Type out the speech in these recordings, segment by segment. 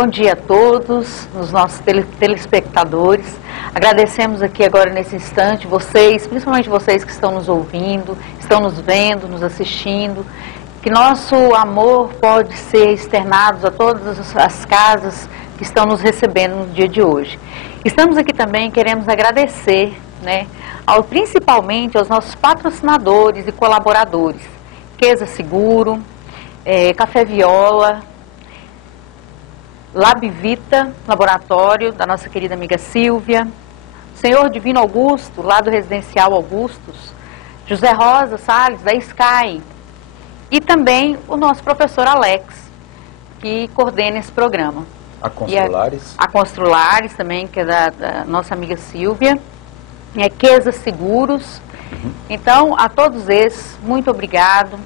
Bom dia a todos, os nossos telespectadores. Agradecemos aqui agora nesse instante vocês, principalmente vocês que estão nos ouvindo, estão nos vendo, nos assistindo, que nosso amor pode ser externado a todas as casas que estão nos recebendo no dia de hoje. Estamos aqui também, queremos agradecer, principalmente aos nossos patrocinadores e colaboradores, Queza Seguro, Café Viola, Labvita, laboratório da nossa querida amiga Silvia, Senhor Divino Augusto, lá do Residencial Augustus, José Rosa Salles, da Sky, e também o nosso professor Alex, que coordena esse programa. A Construlares. A Construlares também, que é da nossa amiga Silvia, e a Queza Seguros. Então, a todos esses, muito obrigado.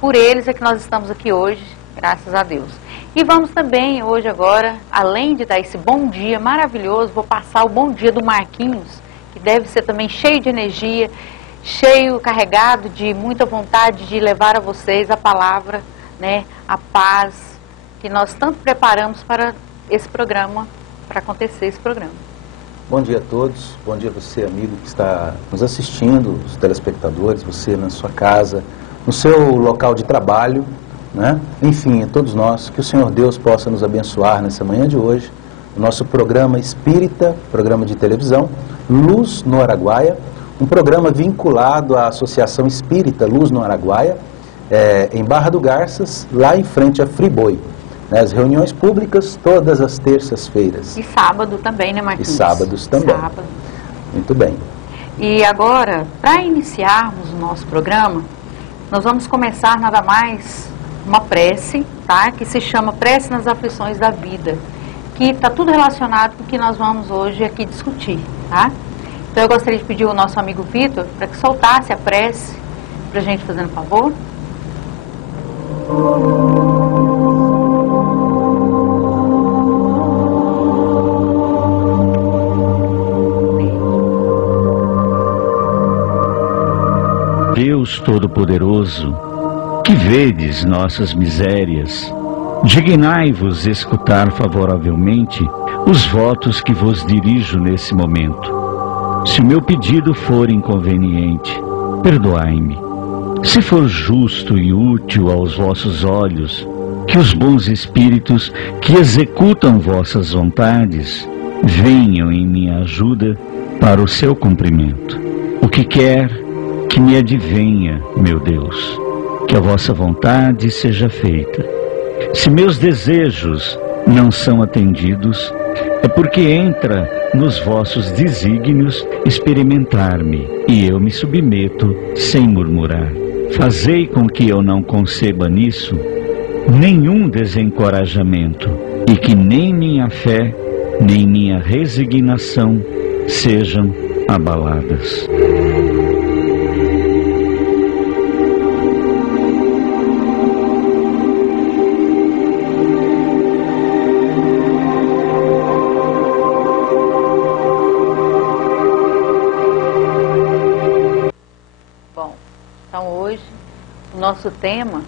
Por eles é que nós estamos aqui hoje, graças a Deus. E vamos também, hoje agora, além de dar esse bom dia maravilhoso, vou passar o bom dia do Marquinhos, que deve ser também cheio de energia, cheio, carregado de muita vontade de levar a vocês a palavra, a paz, que nós tanto preparamos para esse programa, para acontecer esse programa. Bom dia a todos, bom dia a você, amigo, que está nos assistindo, os telespectadores, você na sua casa, no seu local de trabalho, enfim, a todos nós, que o Senhor Deus possa nos abençoar nessa manhã de hoje, o nosso programa espírita, programa de televisão, Luz no Araguaia, um programa vinculado à Associação Espírita Luz no Araguaia, em Barra do Garças, lá em frente a Friboi. As reuniões públicas todas as terças-feiras. E sábado também, né, Marquinhos? E sábados também. Sábado. Muito bem. E agora, para iniciarmos o nosso programa, nós vamos começar nada mais uma prece, que se chama Prece nas Aflições da Vida, que está tudo relacionado com o que nós vamos hoje aqui discutir, Então eu gostaria de pedir ao nosso amigo Vitor para que soltasse a prece para a gente, fazendo favor. Deus Todo-Poderoso, que vedes nossas misérias, dignai-vos escutar favoravelmente os votos que vos dirijo nesse momento. Se o meu pedido for inconveniente, perdoai-me. Se for justo e útil aos vossos olhos, que os bons espíritos que executam vossas vontades venham em minha ajuda para o seu cumprimento. O que quer que me advenha, meu Deus, que a vossa vontade seja feita. Se meus desejos não são atendidos, é porque entra nos vossos desígnios experimentar-me, e eu me submeto sem murmurar. Fazei com que eu não conceba nisso nenhum desencorajamento, e que nem minha fé, nem minha resignação sejam abaladas. Nosso tema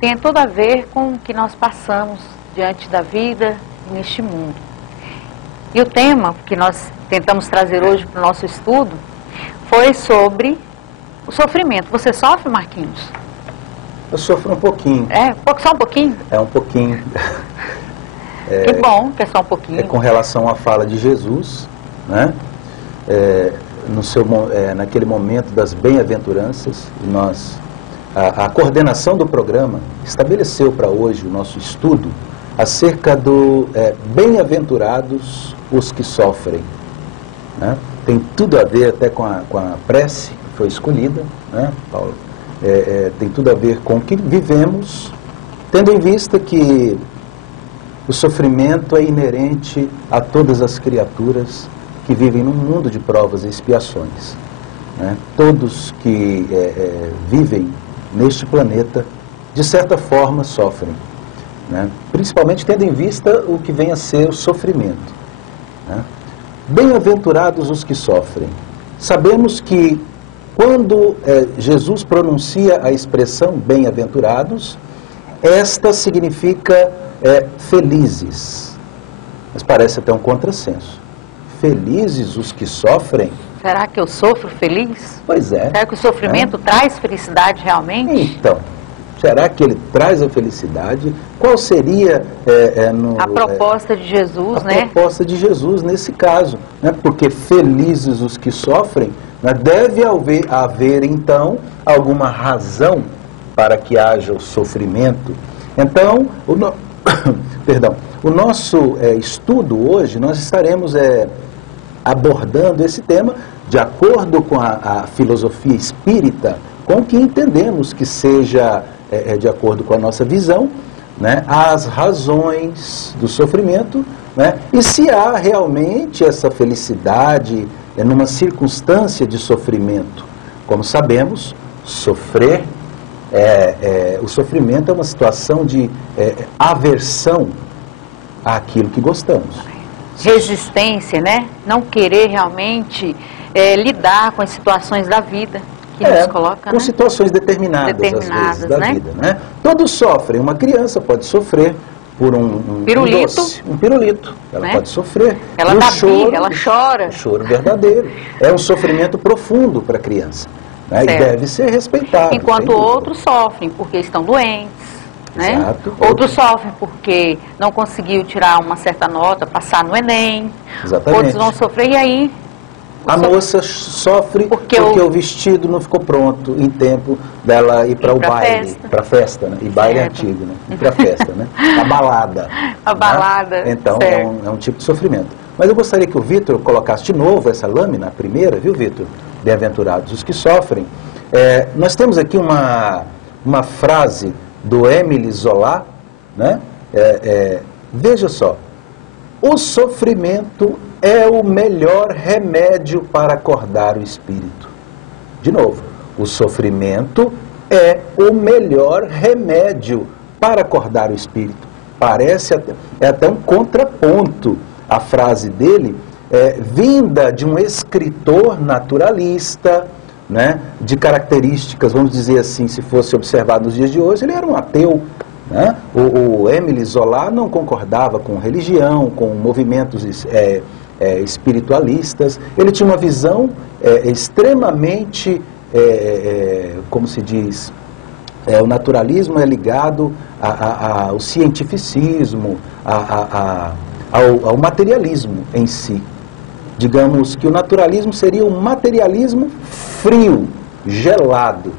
tem tudo a ver com o que nós passamos diante da vida neste mundo. E o tema que nós tentamos trazer hoje para o nosso estudo foi sobre o sofrimento. Você sofre, Marquinhos? Eu sofro um pouquinho. Só um pouquinho? É um pouquinho. Que bom que é só um pouquinho. É com relação à fala de Jesus, naquele momento das bem-aventuranças, a coordenação do programa estabeleceu para hoje o nosso estudo acerca do bem-aventurados os que sofrem. Tem tudo a ver até com a prece que foi escolhida, Paulo? Tem tudo a ver com o que vivemos, tendo em vista que o sofrimento é inerente a todas as criaturas que vivem num mundo de provas e expiações. Todos que vivem neste planeta, de certa forma, sofrem, principalmente tendo em vista o que vem a ser o sofrimento. Bem-aventurados os que sofrem. Sabemos que quando Jesus pronuncia a expressão bem-aventurados, esta significa felizes. Mas parece até um contrassenso. Felizes os que sofrem. Será que eu sofro feliz? Pois é. Será que o sofrimento traz felicidade realmente? Então, será que ele traz a felicidade? Qual seria a proposta de Jesus, né? A proposta de Jesus nesse caso, né? Porque felizes os que sofrem, né? Deve haver, então, alguma razão para que haja o sofrimento. Então, o nosso estudo hoje, nós estaremos abordando esse tema de acordo com a filosofia espírita, com o que entendemos que seja, de acordo com a nossa visão, né, as razões do sofrimento, né, e se há realmente essa felicidade numa circunstância de sofrimento. Como sabemos, sofrer, o sofrimento é uma situação de aversão àquilo que gostamos. Resistência, né? Não querer realmente lidar com as situações da vida que nos coloca, com né? situações determinadas às vezes, da vida, né? Todos sofrem. Uma criança pode sofrer por um doce, um pirulito. Ela pode sofrer. Ela dá birra, ela chora. Um choro verdadeiro. É um sofrimento profundo para a criança, né? E deve ser respeitado. Enquanto outros sofrem porque estão doentes. Né? Exato. Outros sofrem porque não conseguiu tirar uma certa nota, passar no Enem. Exatamente. Outros vão sofrer e aí... A moça sofre porque o vestido não ficou pronto em tempo dela ir para o baile, para a festa, né? E baile é antigo, né? Ir para a festa, né? A balada. A balada. Então é um tipo de sofrimento. Mas eu gostaria que o Vitor colocasse de novo essa lâmina, a primeira, viu, Vitor? Bem-aventurados os que sofrem. Nós temos aqui uma frase do Émile Zola, né? Veja só, o sofrimento é o melhor remédio para acordar o espírito. De novo, o sofrimento é o melhor remédio para acordar o espírito. Parece até um contraponto a frase dele, vinda de um escritor naturalista, né, de características, vamos dizer assim, se fosse observado nos dias de hoje, ele era um ateu, né? O Émile Zola não concordava com religião, com movimentos espiritualistas. Ele tinha uma visão extremamente, como se diz, o naturalismo é ligado ao cientificismo, ao materialismo em si. Digamos que o naturalismo seria um materialismo frio, gelado.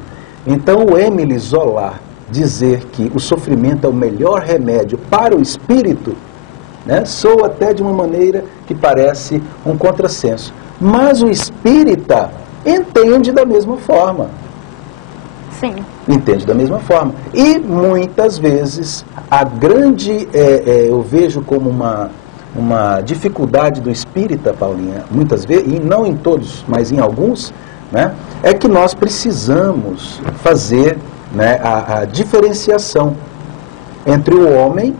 Então o Émile Zola dizer que o sofrimento é o melhor remédio para o espírito, né, soa até de uma maneira que parece um contrassenso. Mas o espírita entende da mesma forma. Sim. Entende da mesma forma. E muitas vezes, eu vejo como uma dificuldade do espírita, Paulinha, muitas vezes, e não em todos, mas em alguns, né, é que nós precisamos fazer, né, a diferenciação entre o homem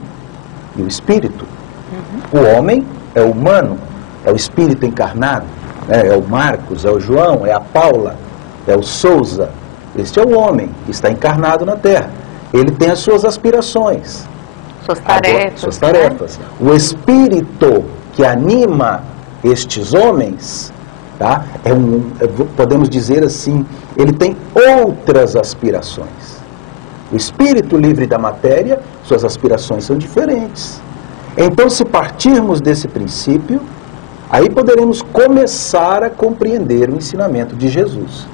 e o espírito. O homem é o humano, é o espírito encarnado, né, é o Marcos, é o João, é a Paula, é o Souza. Este é o homem que está encarnado na Terra. Ele tem as suas aspirações. Suas tarefas. Né? O espírito que anima estes homens, tá? Podemos dizer assim, ele tem outras aspirações. O espírito livre da matéria, suas aspirações são diferentes. Então, se partirmos desse princípio, aí poderemos começar a compreender o ensinamento de Jesus.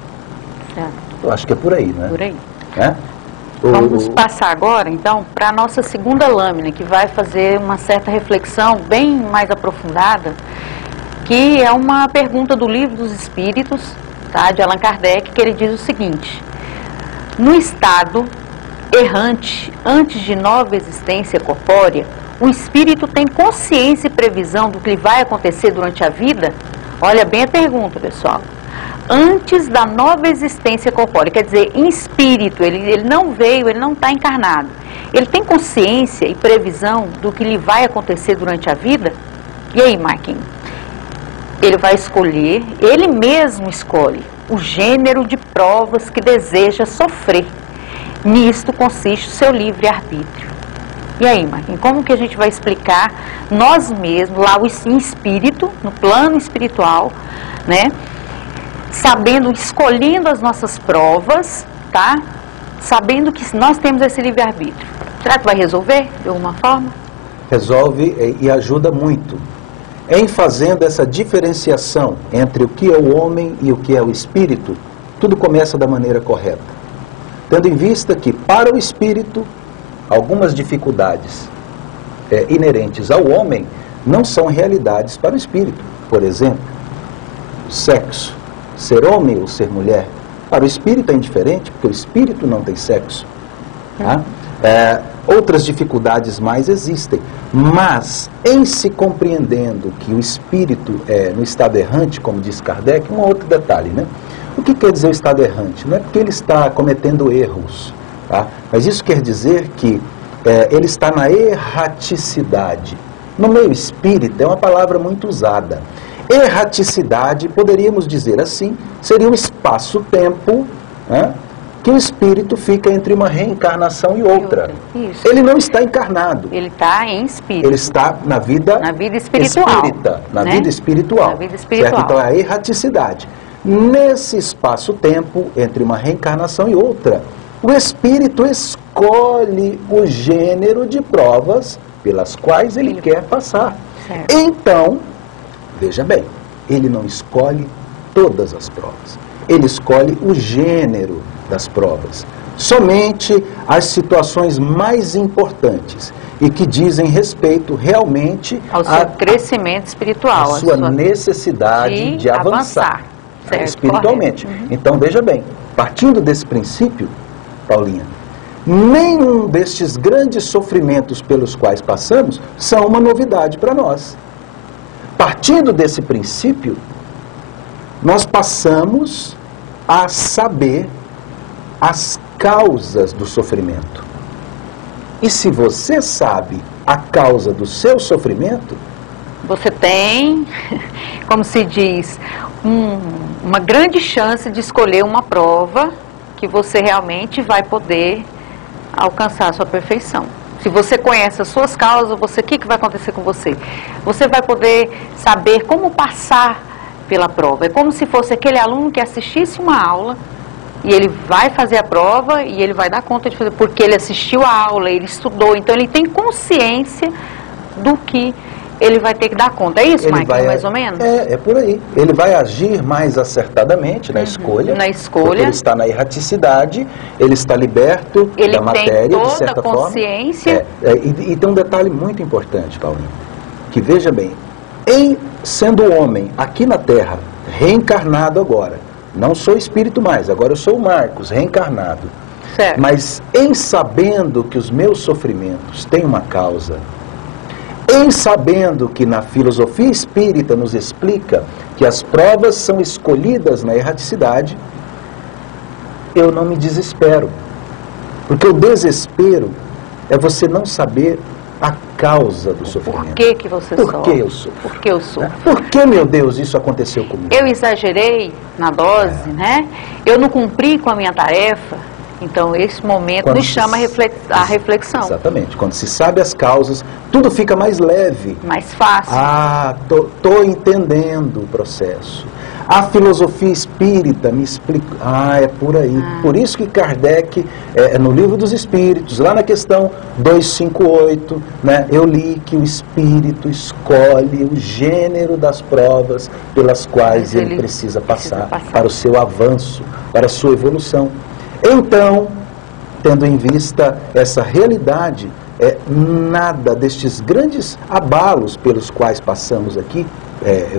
Eu acho que é por aí, né? Por aí. Vamos passar agora, então, para a nossa segunda lâmina, que vai fazer uma certa reflexão bem mais aprofundada, que é uma pergunta do Livro dos Espíritos, tá, de Allan Kardec, que ele diz o seguinte: no estado errante, antes de nova existência corpórea, o espírito tem consciência e previsão do que lhe vai acontecer durante a vida? Olha bem a pergunta, pessoal. Antes da nova existência corpórea, quer dizer, em espírito, ele não veio, ele não está encarnado. Ele tem consciência e previsão do que lhe vai acontecer durante a vida? E aí, Marquinhos? Ele vai escolher, ele mesmo escolhe, o gênero de provas que deseja sofrer. Nisto consiste o seu livre-arbítrio. E aí, Marquinhos, como que a gente vai explicar nós mesmos, lá em espírito, no plano espiritual, né? Sabendo, escolhendo as nossas provas, tá? Sabendo que nós temos esse livre-arbítrio. Será que vai resolver de alguma forma? Resolve e ajuda muito. Em fazendo essa diferenciação entre o que é o homem e o que é o espírito, tudo começa da maneira correta. Tendo em vista que, para o espírito, algumas dificuldades inerentes ao homem não são realidades para o espírito. Por exemplo, o sexo, ser homem ou ser mulher. Para o espírito é indiferente, porque o espírito não tem sexo. Tá? Outras dificuldades mais existem, mas em se compreendendo que o espírito é no estado errante, como diz Kardec, um outro detalhe, né? O que quer dizer o estado errante? Não é porque ele está cometendo erros, tá? Mas isso quer dizer que ele está na erraticidade. No meio espírita é uma palavra muito usada. Erraticidade, poderíamos dizer assim, seria um espaço-tempo, né, que o espírito fica entre uma reencarnação e outra. Isso. Ele não está encarnado. Ele está em espírito. Ele está na vida espiritual. Espírita, na vida espiritual. Na vida espiritual. Certo? Então é a erraticidade. Nesse espaço-tempo, entre uma reencarnação e outra, o espírito escolhe o gênero de provas pelas quais ele quer passar. Certo. Então, veja bem, ele não escolhe todas as provas. Ele escolhe o gênero das provas. Somente as situações mais importantes e que dizem respeito realmente ao seu crescimento espiritual, a sua necessidade de avançar certo, espiritualmente. Então, veja bem, partindo desse princípio, Paulinha, nenhum destes grandes sofrimentos pelos quais passamos são uma novidade para nós. Partindo desse princípio, nós passamos a saber as causas do sofrimento. E se você sabe a causa do seu sofrimento, você tem, como se diz, uma grande chance de escolher uma prova que você realmente vai poder alcançar a sua perfeição. Se você conhece as suas causas, o que vai acontecer com você? Você vai poder saber como passar pela prova. É como se fosse aquele aluno que assistisse uma aula e ele vai fazer a prova e ele vai dar conta de fazer, porque ele assistiu a aula, ele estudou, então ele tem consciência do que ele vai ter que dar conta. É isso, Mike, mais ou menos? É por aí. Ele vai agir mais acertadamente na escolha. Na escolha. Porque ele está na erraticidade, ele está liberto da matéria, de certa forma. Ele tem toda a consciência. E tem um detalhe muito importante, Paulinho, que veja bem, sendo homem aqui na Terra, reencarnado agora, não sou espírito mais, agora eu sou o Marcos, reencarnado. Certo. Mas em sabendo que os meus sofrimentos têm uma causa, em sabendo que na filosofia espírita nos explica que as provas são escolhidas na erraticidade, eu não me desespero. Porque o desespero é você não saber a causa do sofrimento. Por que você sofre? Por que eu sofro? Por que eu sofro? Por que, meu Deus, isso aconteceu comigo? Eu exagerei na dose, né? Eu não cumpri com a minha tarefa. Então, esse momento nos chama a reflexão. Exatamente. Quando se sabe as causas, tudo fica mais leve. Mais fácil. Tô entendendo o processo. A filosofia espírita me explica. É por aí. Por isso que Kardec, no Livro dos Espíritos, lá na questão 258, né, eu li que o espírito escolhe o gênero das provas pelas quais ele precisa passar para o seu avanço, para a sua evolução. Então, tendo em vista essa realidade, nada destes grandes abalos pelos quais passamos aqui,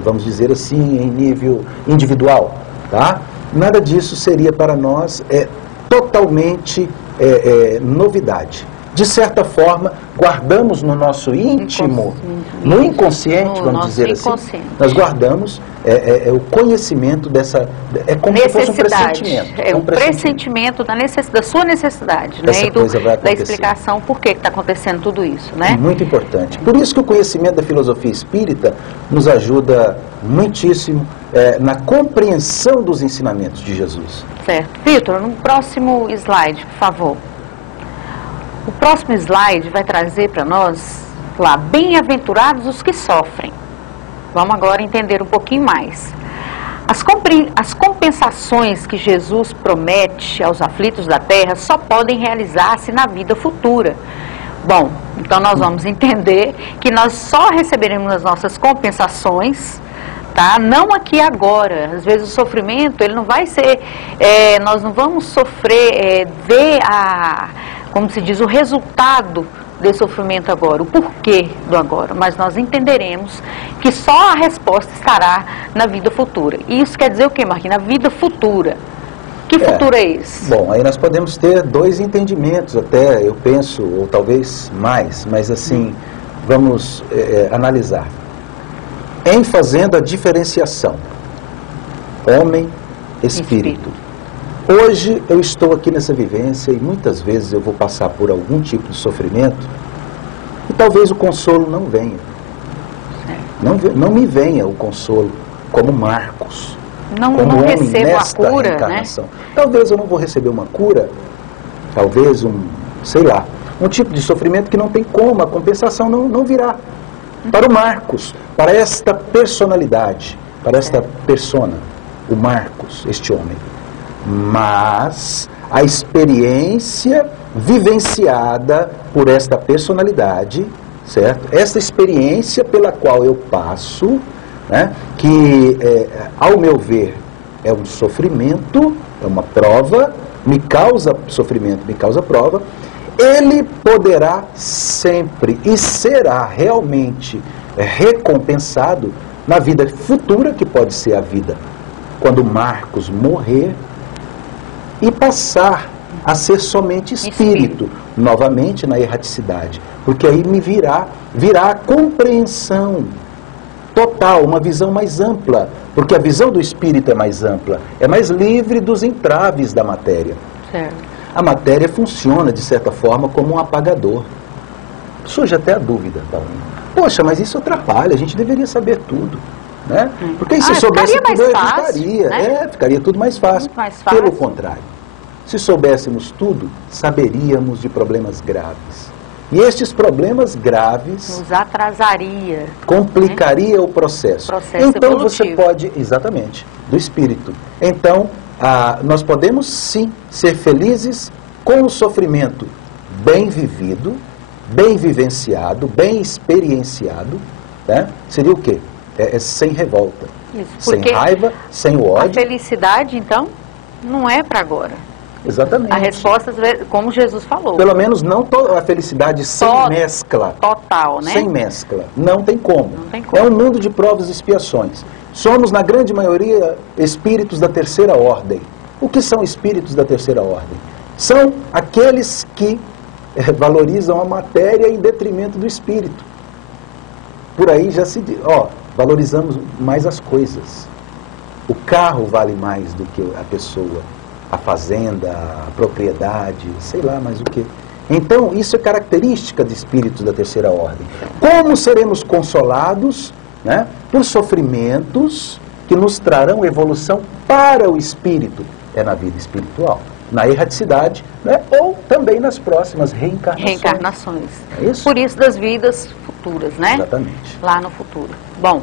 vamos dizer assim, em nível individual, tá? Nada disso seria para nós totalmente novidade. De certa forma, guardamos no nosso íntimo, no inconsciente, vamos dizer assim, nós guardamos o conhecimento dessa... É como se fosse um pressentimento. É um pressentimento da sua necessidade, né? E da explicação por que está acontecendo tudo isso, né? Muito importante. Por isso que o conhecimento da filosofia espírita nos ajuda muitíssimo na compreensão dos ensinamentos de Jesus. Certo. Vitor, no próximo slide, por favor. O próximo slide vai trazer para nós, lá, bem-aventurados os que sofrem. Vamos agora entender um pouquinho mais. As compensações que Jesus promete aos aflitos da terra só podem realizar-se na vida futura. Bom, então nós vamos entender que nós só receberemos as nossas compensações, tá? Não aqui agora. Às vezes o sofrimento, ele não vai ser, nós não vamos sofrer, ver como se diz, o resultado desse sofrimento agora, o porquê do agora, mas nós entenderemos que só a resposta estará na vida futura. E isso quer dizer o quê, Marquinhos? Na vida futura. Que futuro é esse? Bom, aí nós podemos ter dois entendimentos até, eu penso, ou talvez mais, mas assim, vamos analisar. Em fazendo a diferenciação, homem, espírito. Hoje eu estou aqui nessa vivência e muitas vezes eu vou passar por algum tipo de sofrimento e talvez o consolo não venha. Não me venha o consolo como Marcos. Não recebo a cura, reencarnação. Né? Talvez eu não vou receber uma cura, talvez um tipo de sofrimento que não tem como, a compensação não virá. Para o Marcos, para esta personalidade, para esta persona, o Marcos, este homem. Mas a experiência vivenciada por esta personalidade, certo? Esta experiência pela qual eu passo, né, que, ao meu ver, é um sofrimento, é uma prova, me causa sofrimento, me causa prova, ele poderá sempre e será realmente recompensado na vida futura, que pode ser a vida quando Marcos morrer e passar a ser somente espírito, novamente na erraticidade, porque aí me virá a compreensão total, uma visão mais ampla, porque a visão do espírito é mais ampla, é mais livre dos entraves da matéria. Certo. A matéria funciona, de certa forma, como um apagador. Surge até a dúvida, Paulinho. Poxa, mas isso atrapalha, a gente deveria saber tudo, né? Porque se soubesse tudo, eu evitaria, né? Ficaria tudo mais fácil. Muito mais fácil. Pelo contrário, se soubéssemos tudo, saberíamos de problemas graves. E estes problemas graves nos atrasaria, complicaria o processo. Então evolutivo. Você pode, exatamente, do espírito. Então, nós podemos sim ser felizes com o sofrimento bem vivido, bem vivenciado, bem experienciado, né? Seria o quê? Sem revolta, sem raiva, sem o ódio. A felicidade, então, não é para agora. Exatamente. A resposta, como Jesus falou. Pelo menos não a felicidade sem mescla. Total, né? Sem mescla. Não tem como. Não tem como. É um mundo de provas e expiações. Somos, na grande maioria, espíritos da terceira ordem. O que são espíritos da terceira ordem? São aqueles que valorizam a matéria em detrimento do espírito. Por aí já se diz, valorizamos mais as coisas. O carro vale mais do que a pessoa. A fazenda, a propriedade, sei lá mais o que. Então, isso é característica de espíritos da terceira ordem. Como seremos consolados, né, por sofrimentos que nos trarão evolução para o espírito? É na vida espiritual, na erraticidade, né, ou também nas próximas reencarnações. É isso? Por isso das vidas futuras, né? Exatamente. Lá no futuro. Bom,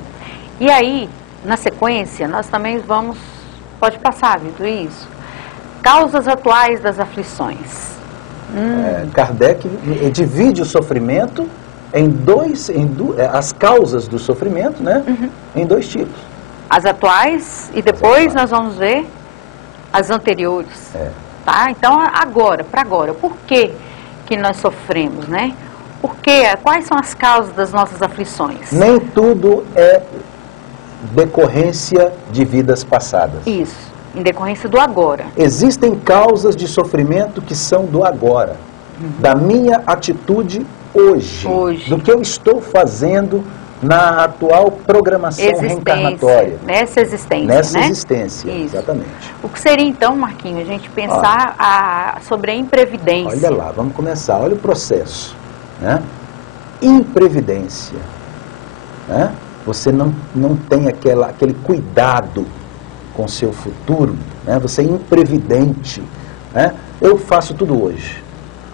e aí, na sequência, nós também vamos... Pode passar, Vitor, isso. Causas atuais das aflições. Kardec divide o sofrimento em as causas do sofrimento, né? Em dois tipos. As atuais e depois nós vamos ver as anteriores. Tá? Então, para agora, por que nós sofremos, né? Quais são as causas das nossas aflições? Nem tudo é decorrência de vidas passadas. Isso. Em decorrência do agora. Existem causas de sofrimento que são do agora, da minha atitude hoje, do que eu estou fazendo na atual programação reencarnatória. Nessa existência, Nessa né? existência, isso. Exatamente. O que seria então, Marquinhos, a gente pensar sobre a imprevidência? Olha lá, vamos começar, olha o processo, né? Imprevidência, né? Você não tem aquele cuidado com o seu futuro, né? Você é imprevidente, né? Eu faço tudo hoje.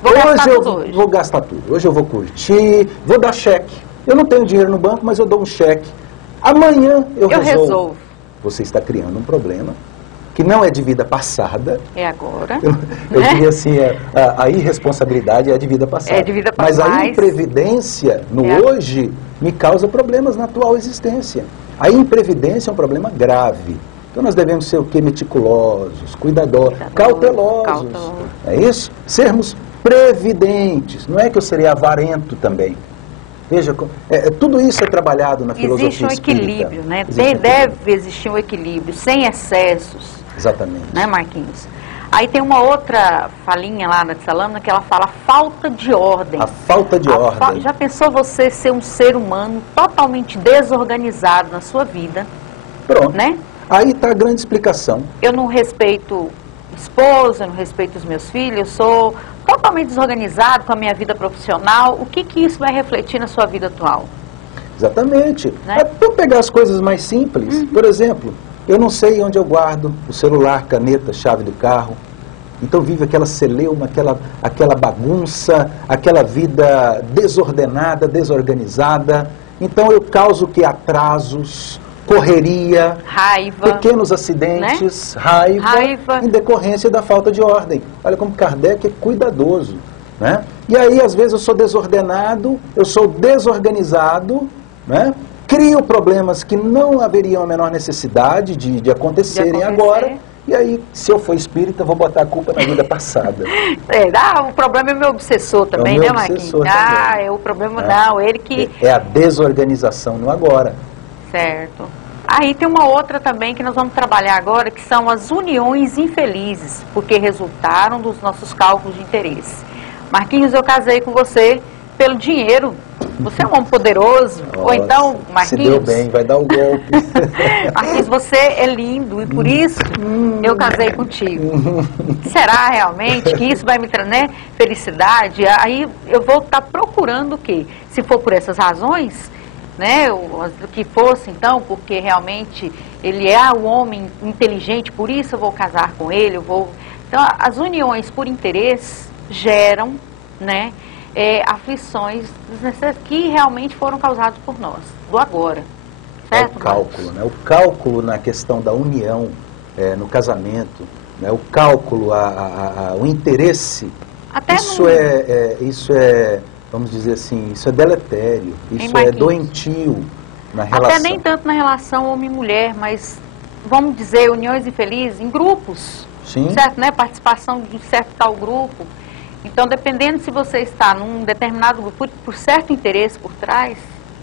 Vou gastar Hoje eu tudo hoje. vou gastar tudo. Hoje eu vou curtir, vou dar cheque. Eu não tenho dinheiro no banco, mas eu dou um cheque. Amanhã eu resolvo. Você está criando um problema que não é de vida passada. É agora. Eu diria assim, a irresponsabilidade é de vida passada. É de vida passada. Mas a imprevidência no hoje me causa problemas na atual existência. A imprevidência é um problema grave. Então nós devemos ser o quê? Meticulosos, cuidadosos, cautelosos. É isso? Sermos previdentes. Não é que eu serei avarento também. Veja, tudo isso é trabalhado na filosofia espírita. Existe um equilíbrio, né? Deve existir um equilíbrio, sem excessos. Exatamente. Né, Marquinhos? Aí tem uma outra falinha lá na Tzalâmina que ela fala falta de ordem. A falta de ordem. Já pensou você ser um ser humano totalmente desorganizado na sua vida? Pronto. Né? Aí está a grande explicação. Eu não respeito esposa, eu não respeito os meus filhos, eu sou totalmente desorganizado com a minha vida profissional. O que isso vai refletir na sua vida atual? Exatamente. Né? Vamos pegar as coisas mais simples. Por exemplo, eu não sei onde eu guardo o celular, caneta, chave do carro. Então vive aquela celeuma, aquela bagunça, aquela vida desordenada, desorganizada. Então eu causo que atrasos, correria, raiva, pequenos acidentes, né? raiva, em decorrência da falta de ordem. Olha como Kardec é cuidadoso, né? E aí, às vezes, eu sou desordenado, eu sou desorganizado, né? Crio problemas que não haveriam a menor necessidade de acontecerem agora. E aí, se eu for espírita, vou botar a culpa na vida passada. O problema é meu obsessor também, né, Marquinhos? O problema não, ele que... É a desorganização no agora. Certo. Aí tem uma outra também que nós vamos trabalhar agora, que são as uniões infelizes, porque resultaram dos nossos cálculos de interesse. Marquinhos, eu casei com você pelo dinheiro. Você é um homem poderoso. Nossa, ou então, Marquinhos... Se deu bem, vai dar o golpe. Marquinhos, você é lindo e por isso eu casei contigo. Será realmente que isso vai me trazer felicidade? Aí eu vou estar procurando o quê? Se for por essas razões... né, do que fosse, então, porque realmente ele é um homem inteligente, por isso eu vou casar com ele, Então, as uniões por interesse geram, né, aflições que realmente foram causadas por nós, do agora. Certo, o cálculo, né? O cálculo na questão da união, no casamento, né? O cálculo, o interesse, até isso é vamos dizer assim, isso é deletério, isso é doentio na relação. Até nem tanto na relação homem-mulher, mas, vamos dizer, uniões infelizes em grupos. Sim. Certo, né? Participação de um certo tal grupo. Então, dependendo se você está num determinado grupo por certo interesse por trás,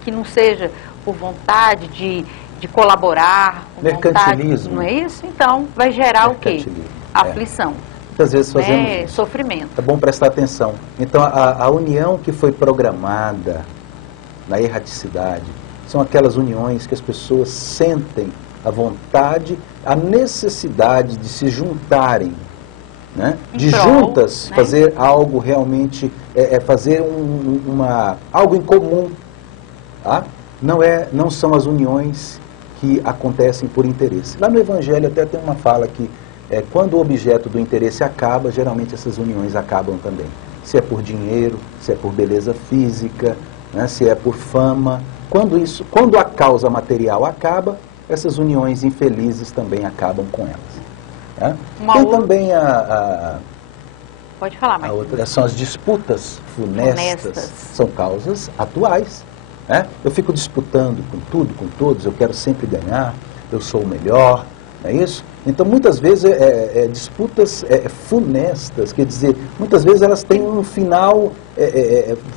que não seja por vontade de colaborar, mercantilismo. Vontade, não é isso? Então, vai gerar o quê? Aflição. Muitas vezes fazemos isso. Sofrimento. É bom prestar atenção. Então, a união que foi programada na erraticidade são aquelas uniões que as pessoas sentem a vontade, a necessidade de se juntarem, né? De juntas, né? Fazer algo realmente, fazer algo em comum. Tá? Não são as uniões que acontecem por interesse. Lá no Evangelho até tem uma fala que quando o objeto do interesse acaba, geralmente essas uniões acabam também. Se é por dinheiro, se é por beleza física, né, se é por fama. Quando a causa material acaba, essas uniões infelizes também acabam com elas. Né? Tem também Pode falar, Marquinhos. São as disputas funestas. São causas atuais. Né? Eu fico disputando com tudo, com todos, eu quero sempre ganhar, eu sou o melhor. É isso? Então, muitas vezes, disputas funestas, quer dizer, muitas vezes elas têm um final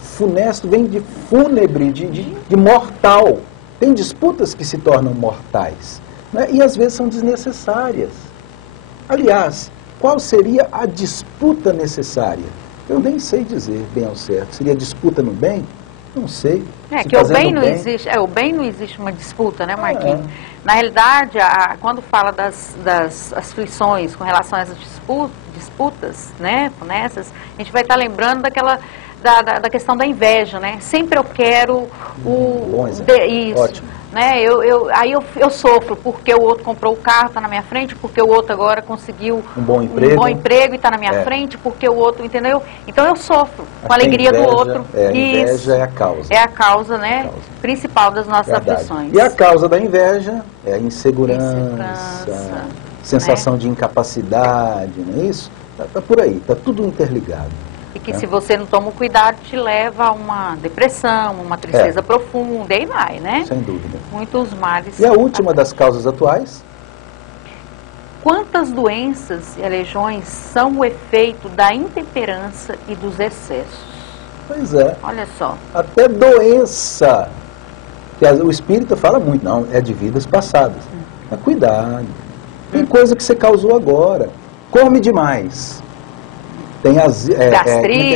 funesto, vem de fúnebre, de mortal. Tem disputas que se tornam mortais, né? E às vezes são desnecessárias. Aliás, qual seria a disputa necessária? Eu nem sei dizer bem ao certo. Seria disputa no bem? Não sei. Que o bem não existe. O bem não existe uma disputa, né, Marquinhos? Na realidade, quando fala das aflições com relação a essas disputas, né, funestas, a gente vai estar lembrando da questão da inveja, né? Sempre eu quero Ótimo. né? Aí eu sofro porque o outro comprou o carro, está na minha frente, porque o outro agora conseguiu um bom emprego e está na minha frente, porque o outro, entendeu? Então eu sofro com a alegria do outro. A inveja é a causa. É a causa, né? Principal das nossas aflições. E a causa da inveja é a insegurança, sensação de incapacidade, não é isso? Tá por aí, tá tudo interligado. E que se você não toma o cuidado, te leva a uma depressão, uma tristeza profunda, e aí vai, né? Sem dúvida. Muitos males. E a última das causas atuais? Quantas doenças e aleijões são o efeito da intemperança e dos excessos? Pois é. Olha só. Até doença. O espírita fala muito, não, é de vidas passadas. Mas cuidado. Tem coisa que você causou agora. Come demais. Tem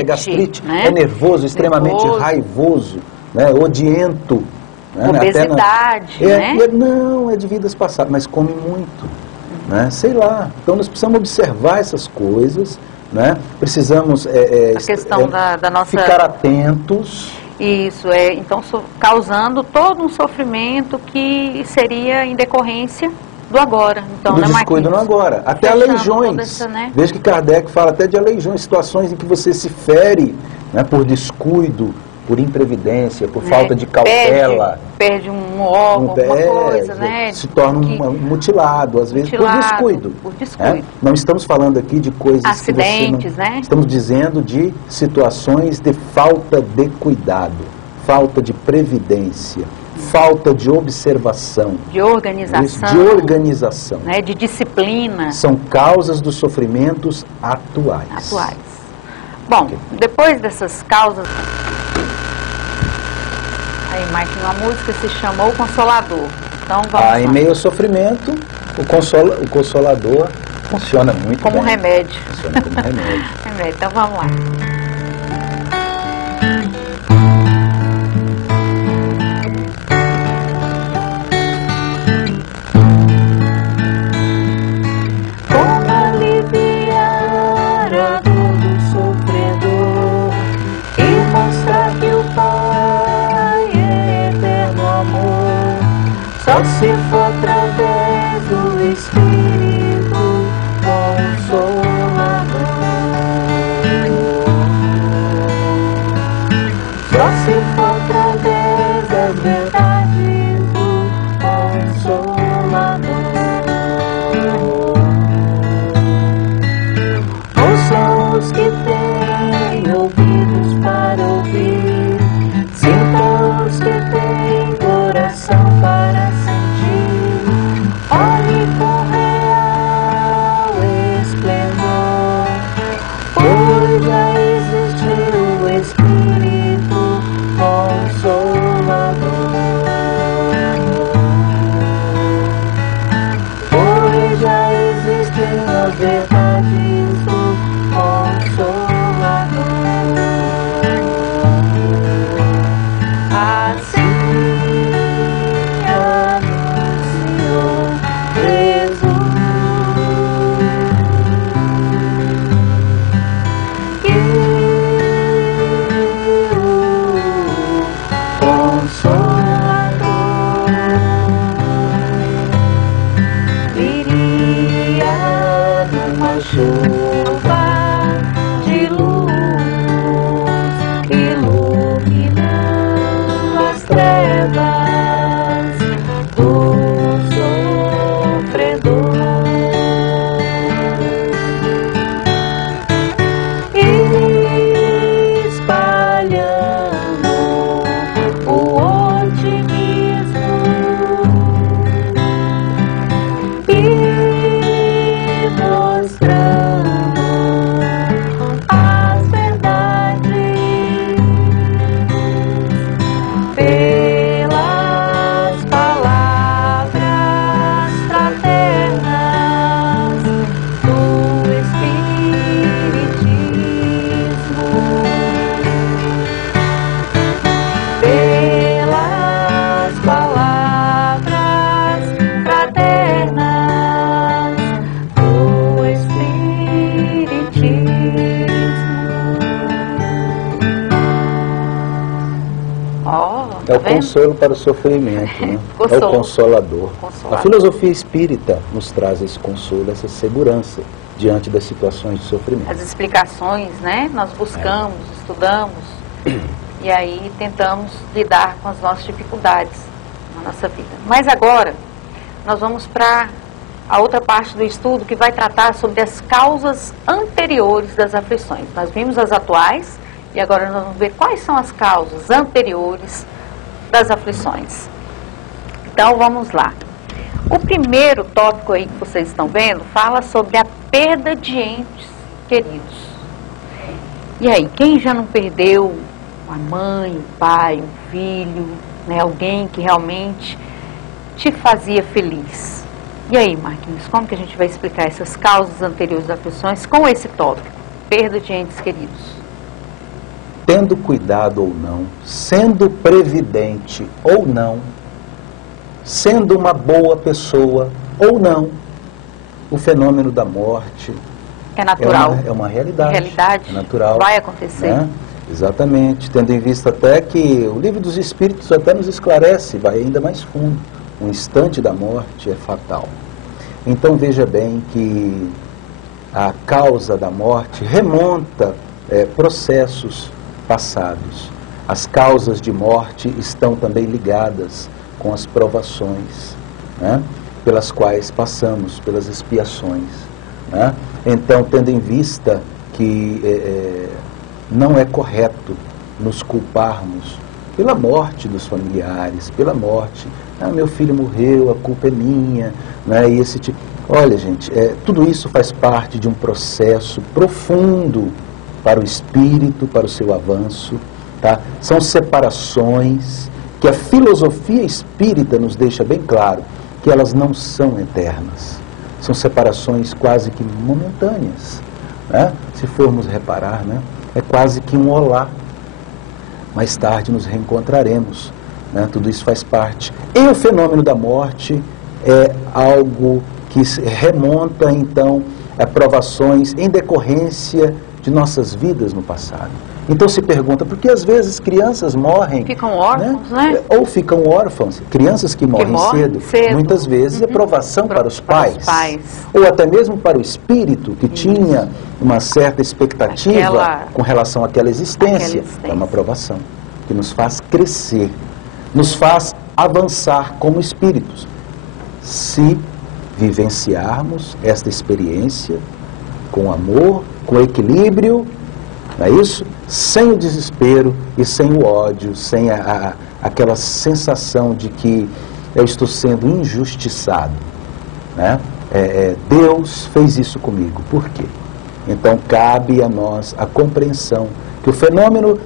gastrite, né? É nervoso, extremamente raivoso, né? Odiento. Né? Obesidade, né? Não, é de vidas passadas, mas come muito. Né? Sei lá. Então nós precisamos observar essas coisas, né? Precisamos a questão da nossa... ficar atentos. Isso, então causando todo um sofrimento que seria em decorrência do agora. Então, do descuido no agora. Até aleijões. Essa, né? Veja que Kardec fala até de aleijões, situações em que você se fere, né, por descuido, por imprevidência, por falta de cautela. Perde um órgão, alguma coisa, né? Se torna mutilado, às vezes por descuido. Por descuido. Né? Não estamos falando aqui de coisas acidentes, que você não... né? Estamos dizendo de situações de falta de cuidado, falta de previdência, falta de observação. De organização. De organização. Né? De disciplina. São causas dos sofrimentos atuais. Bom, depois dessas causas... Aí, Mike, uma música se chamou O Consolador. Então vamos lá. Em meio ao sofrimento, o Consolador funciona muito como bem. Remédio. Funciona como remédio. Então vamos lá. Só se for através do Espírito Consolador. Só se for através das verdades do Consolador. Ouçam os que têm ouvidos para ouvir, sintam os que têm coração para sentir, olhe com real esplendor, pois já existiu o Espírito Consolador, pois já existem as verdades do Consolador. Assim chuva de luz, iluminando as trevas do sofredor, espalhando o otimismo e mostrando É o vendo? consolo para o sofrimento, né? É o Consolo. consolador. Consolador. A filosofia espírita nos traz esse consolo, essa segurança diante das situações de sofrimento. As explicações, né? Nós buscamos, estudamos e aí tentamos lidar com as nossas dificuldades na nossa vida. Mas agora nós vamos para a outra parte do estudo que vai tratar sobre as causas anteriores das aflições. Nós vimos as atuais e agora nós vamos ver quais são as causas anteriores das aflições. Então vamos lá. O primeiro tópico aí que vocês estão vendo fala sobre a perda de entes queridos. E aí, quem já não perdeu uma mãe, um pai, um filho, né, alguém que realmente te fazia feliz? E aí, Marquinhos, como que a gente vai explicar essas causas anteriores das aflições com esse tópico? Perda de entes queridos. Tendo cuidado ou não, sendo previdente ou não, sendo uma boa pessoa ou não, o fenômeno da morte É natural. é uma realidade. Realidade. É natural. Vai acontecer. Né? Exatamente. Tendo em vista até que o Livro dos Espíritos até nos esclarece, vai ainda mais fundo. Um instante da morte é fatal. Então veja bem que a causa da morte remonta processos passados. As causas de morte estão também ligadas com as provações, né, pelas quais passamos, pelas expiações. Né? Então, tendo em vista que não é correto nos culparmos pela morte dos familiares, pela morte, meu filho morreu, a culpa é minha, né, e esse tipo. Olha, gente, tudo isso faz parte de um processo profundo para o espírito, para o seu avanço, tá? São separações que a filosofia espírita nos deixa bem claro que elas não são eternas. São separações quase que momentâneas, né? Se formos reparar, né? É quase que um olá. Mais tarde nos reencontraremos, né? Tudo isso faz parte. E o fenômeno da morte é algo que remonta, então, a provações em decorrência de nossas vidas no passado. Então se pergunta, por que às vezes crianças morrem... Ficam órfãos, né? Ou ficam órfãos. Crianças que morrem cedo, muitas vezes é provação para os pais. Ou até mesmo para o espírito que tinha uma certa expectativa com relação àquela existência. É uma provação que nos faz crescer, nos faz avançar como espíritos. Se vivenciarmos esta experiência com amor, com equilíbrio, não é isso? Sem o desespero e sem o ódio, sem aquela sensação de que eu estou sendo injustiçado, né? Deus fez isso comigo, por quê? Então cabe a nós a compreensão que o fenômeno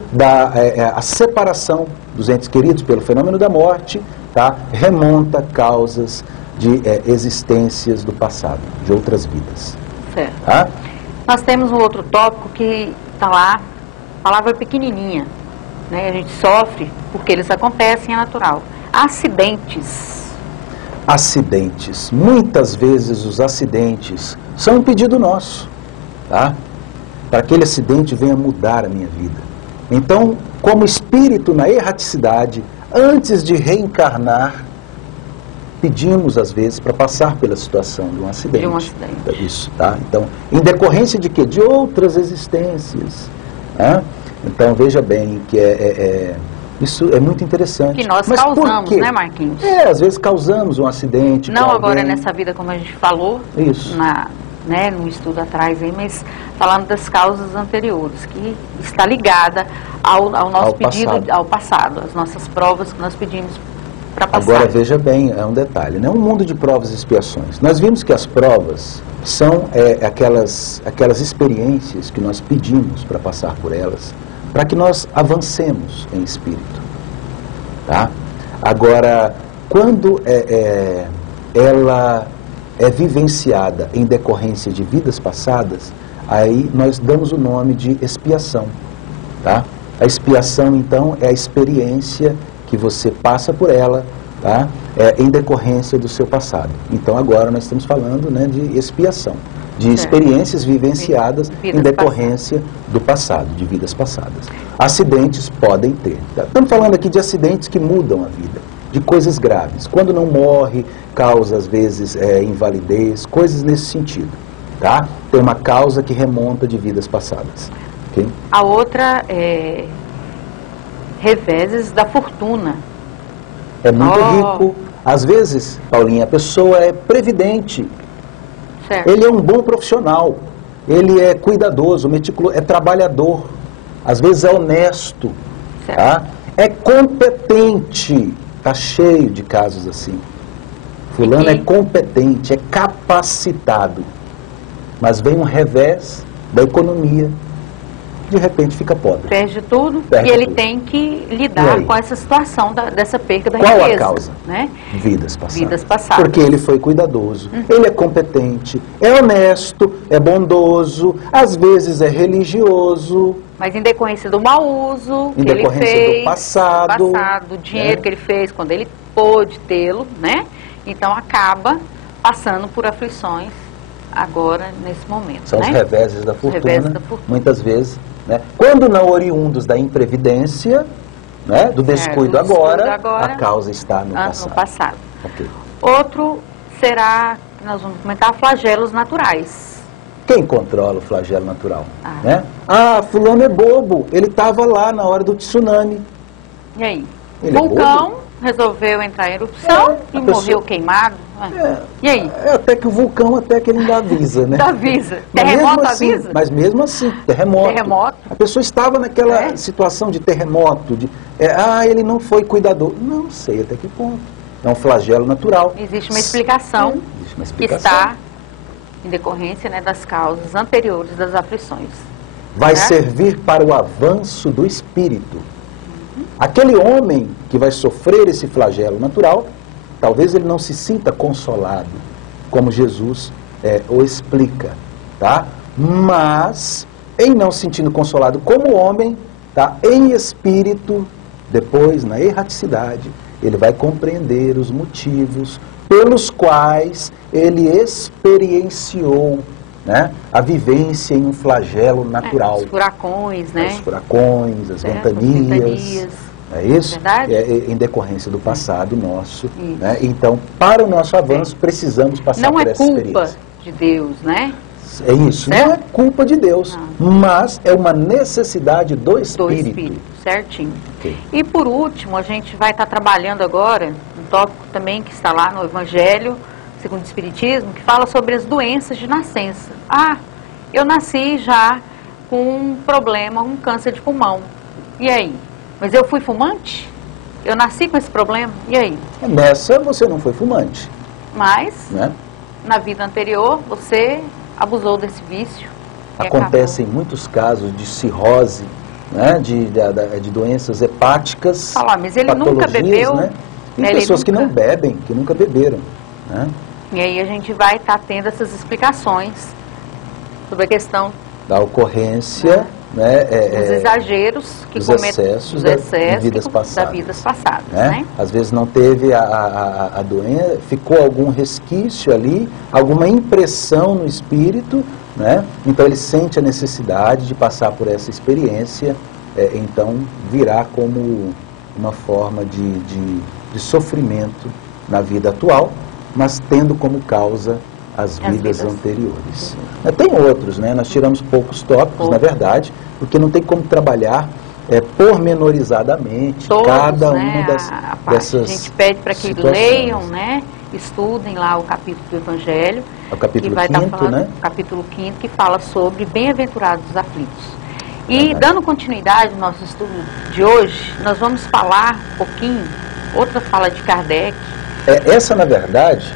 a separação dos entes queridos pelo fenômeno da morte, tá, remonta causas de existências do passado, de outras vidas. Certo. Tá? Nós temos um outro tópico que está lá, a palavra pequenininha, né? A gente sofre porque eles acontecem, é natural. Acidentes. Acidentes. Muitas vezes os acidentes são um pedido nosso, tá? Para que aquele acidente venha mudar a minha vida. Então, como espírito na erraticidade, antes de reencarnar, pedimos, às vezes, para passar pela situação de um acidente. De um acidente. Isso, tá? Então, em decorrência de quê? De outras existências. Né? Então, veja bem que isso é muito interessante. Que nós Mas causamos, né, Marquinhos? Às vezes causamos um acidente. Não agora nessa vida, como a gente falou, isso. No estudo atrás, aí, mas falando das causas anteriores, que está ligada ao nosso pedido, ao passado, às nossas provas que nós pedimos para passar. Agora, veja bem, é um detalhe, né? Um mundo de provas e expiações. Nós vimos que as provas são aquelas experiências que nós pedimos para passar por elas, para que nós avancemos em espírito. Tá? Agora, quando ela é vivenciada em decorrência de vidas passadas, aí nós damos o nome de expiação. Tá? A expiação, então, é a experiência que você passa por ela, tá? Em decorrência do seu passado. Então agora nós estamos falando, né, de expiação. de experiências vivenciadas Vidas em decorrência do passado, de vidas passadas. Acidentes podem ter. Estamos falando aqui de acidentes que mudam a vida, de coisas graves. Quando não morre, causa às vezes invalidez, coisas nesse sentido. Tá? Tem uma causa que remonta de vidas passadas. Okay? A outra é reveses da fortuna. É muito rico. Às vezes, Paulinha, a pessoa é previdente. Certo. Ele é um bom profissional. Ele é cuidadoso, meticuloso, é trabalhador. Às vezes é honesto. Certo. Tá? É competente. Está cheio de casos assim. Fulano é competente, é capacitado. Mas vem um revés da economia. De repente fica pobre. Perde tudo Perde e ele tudo. tem que lidar com essa situação dessa perda da Qual riqueza. a causa? Né? Vidas passadas. Vidas passadas. Porque ele foi cuidadoso, ele é competente, é honesto, é bondoso, às vezes é religioso. Mas em decorrência do mau uso Em que ele decorrência fez, do passado, do dinheiro que ele fez, quando ele pôde tê-lo, né? Então acaba passando por aflições agora, nesse momento. São os né? reveses da fortuna, reveses da fortuna. muitas vezes. Né? Quando não oriundos da imprevidência, né? Do descuido do descuido agora, agora, a causa está no passado. No passado. Okay. Outro será, nós vamos comentar, flagelos naturais. Quem controla o flagelo natural? Né? Fulano é bobo, ele estava lá na hora do tsunami. E aí? Ele Vulcão resolveu entrar em erupção e morreu queimado. E aí? Até que o vulcão, até que ele ainda avisa, né? Avisa. Terremoto assim, avisa? Mas mesmo assim, terremoto. Terremoto. A pessoa estava naquela situação de terremoto, ele não foi cuidador. Não sei até que ponto. É um flagelo natural. Existe uma explicação, que está em decorrência, né, das causas anteriores das aflições. Vai servir para o avanço do espírito. Aquele homem que vai sofrer esse flagelo natural, talvez ele não se sinta consolado, como Jesus o explica, tá? Mas, em não se sentindo consolado como homem, tá? Em espírito, depois, na erraticidade, ele vai compreender os motivos pelos quais ele experienciou, né, a vivência em um flagelo natural. Os furacões, né? Os furacões, as ventanias. É isso? Em decorrência do passado nosso. Né? Então, para o nosso avanço, precisamos passar por essa experiência. Não é culpa de Deus, né? É isso, não é culpa de Deus, mas é uma necessidade do Espírito. Certinho. E por último, a gente vai estar trabalhando agora um tópico também que está lá no Evangelho segundo o Espiritismo, que fala sobre as doenças de nascença. Eu nasci já com um problema, um câncer de pulmão. E aí? Mas eu fui fumante? Eu nasci com esse problema? E aí? Nessa você não foi fumante. Mas, né? Na vida anterior, você abusou desse vício. Acontecem muitos casos de cirrose, né? de doenças hepáticas, mas ele nunca bebeu. Né? E pessoas que não bebem, que nunca beberam. Né? E aí a gente vai estar tendo essas explicações sobre a questão da ocorrência, né? Os exageros que cometem, os excessos de vidas passadas. Né? Às vezes não teve a doença, ficou algum resquício ali, alguma impressão no espírito, né? Então ele sente a necessidade de passar por essa experiência, então virá como uma forma de sofrimento na vida atual, mas tendo como causa as vidas anteriores. Tem outros, né? Nós tiramos poucos tópicos, na verdade, porque não tem como trabalhar pormenorizadamente cada uma dessas. A gente pede para que leiam, né? Estudem lá o capítulo do Evangelho. É o capítulo 5º, né? O capítulo 5º, que fala sobre bem-aventurados os aflitos. E dando continuidade ao nosso estudo de hoje, nós vamos falar um pouquinho, outra fala de Kardec. Essa, na verdade,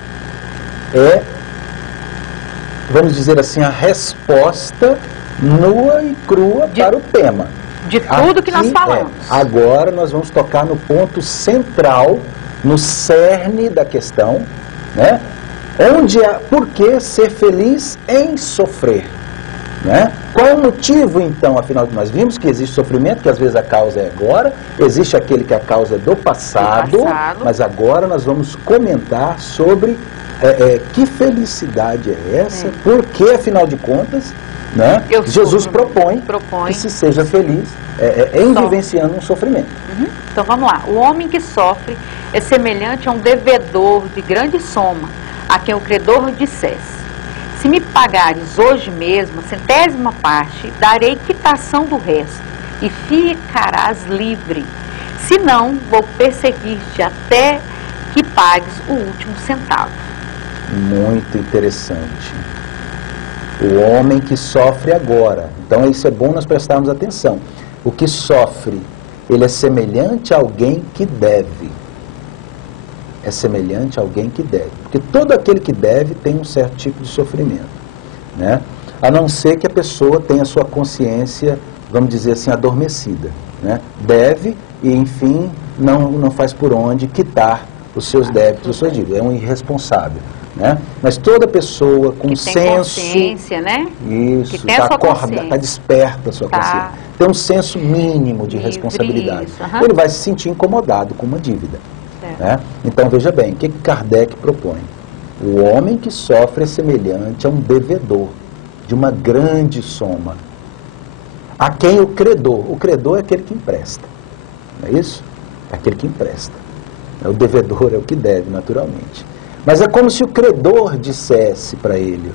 vamos dizer assim, a resposta nua e crua para o tema. De tudo que nós falamos. Agora nós vamos tocar no ponto central, no cerne da questão, né? Onde por que ser feliz em sofrer? Né? Qual é o motivo, então, afinal de nós vimos que existe sofrimento, que às vezes a causa é agora, existe aquele que a causa é do passado, mas agora nós vamos comentar sobre que felicidade é essa, porque, afinal de contas, né, Jesus propõe que se seja feliz em vivenciando um sofrimento. Então vamos lá. O homem que sofre é semelhante a um devedor de grande soma, a quem o credor dissesse: se me pagares hoje mesmo a 100ª parte, darei quitação do resto, e ficarás livre. Se não, vou perseguir-te até que pagues o último centavo. Muito interessante. O homem que sofre agora. Então isso é bom nós prestarmos atenção. O que sofre, ele é semelhante a alguém que deve. É semelhante a alguém que deve. Porque todo aquele que deve tem um certo tipo de sofrimento, né? A não ser que a pessoa tenha sua consciência, vamos dizer assim, adormecida, né? Deve e, enfim, não faz por onde quitar os seus débitos, os seus dívidas. É um irresponsável, né? Mas toda pessoa com senso... tem consciência, né? Isso, está acordada, está desperta a sua consciência. Tem um senso mínimo de responsabilidade. Ele vai se sentir incomodado com uma dívida. Né? Então, veja bem, o que Kardec propõe? O homem que sofre é semelhante a um devedor de uma grande soma, a quem o credor é aquele que empresta, não é isso? É aquele que empresta. O devedor é o que deve, naturalmente. Mas é como se o credor dissesse para ele: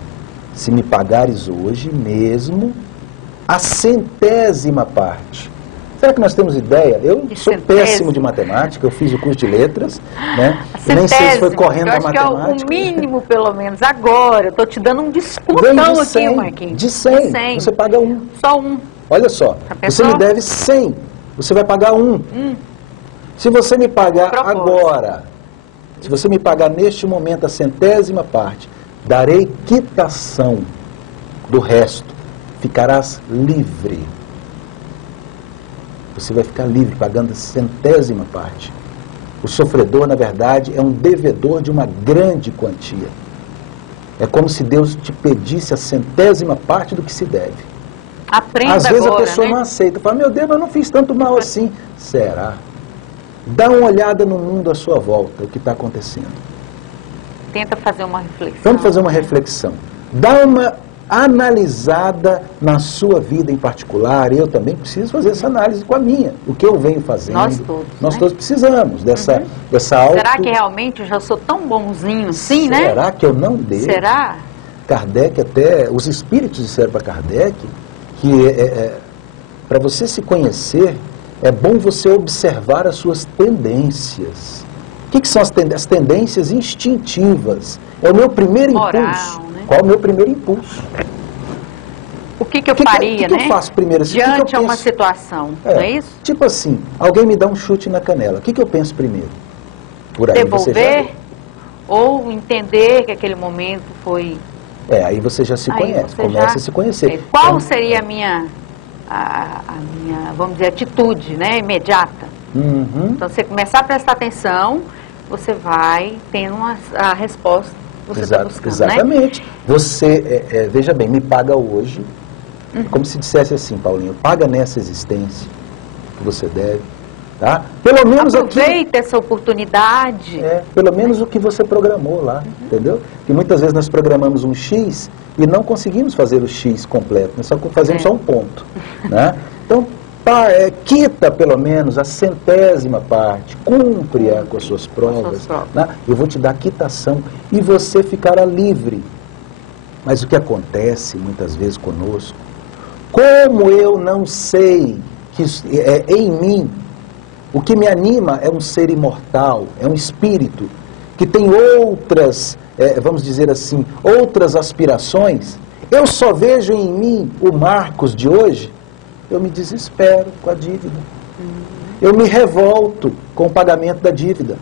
se me pagares hoje mesmo a 100ª parte. Será que nós temos ideia? Eu sou péssimo de matemática, eu fiz o curso de letras, né? Nem sei se foi correndo a matemática. Eu acho que é o mínimo, pelo menos, agora. Eu estou te dando um descontão aqui, Marquinhos. De 100, você paga 1. Só 1. Olha só, você me deve 100, você vai pagar 1. Se você me pagar agora, se você me pagar neste momento a 100ª parte, darei quitação do resto, ficarás livre. Você vai ficar livre pagando a 100ª parte. O sofredor, na verdade, é um devedor de uma grande quantia. É como se Deus te pedisse a 100ª parte do que se deve. Aprenda Às vezes agora, a pessoa não aceita. Fala: meu Deus, eu não fiz tanto mal assim. Será? Dá uma olhada no mundo à sua volta, o que está acontecendo. Tenta fazer uma reflexão. Vamos fazer uma reflexão. Dá uma analisada na sua vida em particular. Eu também preciso fazer essa análise com a minha, o que eu venho fazendo. Nós todos precisamos dessa auto... Será que realmente eu já sou tão bonzinho assim, né? Será que eu não devo? Será? Kardec até, os espíritos disseram para Kardec que para você se conhecer, é bom você observar as suas tendências. O que são as tendências instintivas? É o meu primeiro impulso. Né? Qual é o meu primeiro impulso? O que eu faria, né? O que eu faço primeiro? Assim, diante de uma situação, não é isso? Tipo assim, alguém me dá um chute na canela. O que eu penso primeiro? Por aí, devolver ou entender que aquele momento foi... aí você já se conhece, começa a se conhecer. Qual seria a minha, vamos dizer, atitude, né, imediata? Então, você começar a prestar atenção, você vai tendo a resposta que você está buscando, exatamente. Né? Você, veja bem, me paga hoje, como se dissesse assim: Paulinho, paga nessa existência que você deve, tá? Pelo menos aproveita essa oportunidade. Pelo menos o que você programou lá, entendeu? Porque muitas vezes nós programamos um X e não conseguimos fazer o X completo, nós só fazemos só um ponto, né? Então, quita pelo menos a 100ª parte, cumpre-a com as suas provas, né? Eu vou te dar quitação e você ficará livre. Mas o que acontece muitas vezes conosco, como eu não sei que em mim, o que me anima é um ser imortal, é um espírito que tem outras, vamos dizer assim, outras aspirações, eu só vejo em mim o Marcos de hoje. Eu me desespero com a dívida. Eu me revolto com o pagamento da dívida.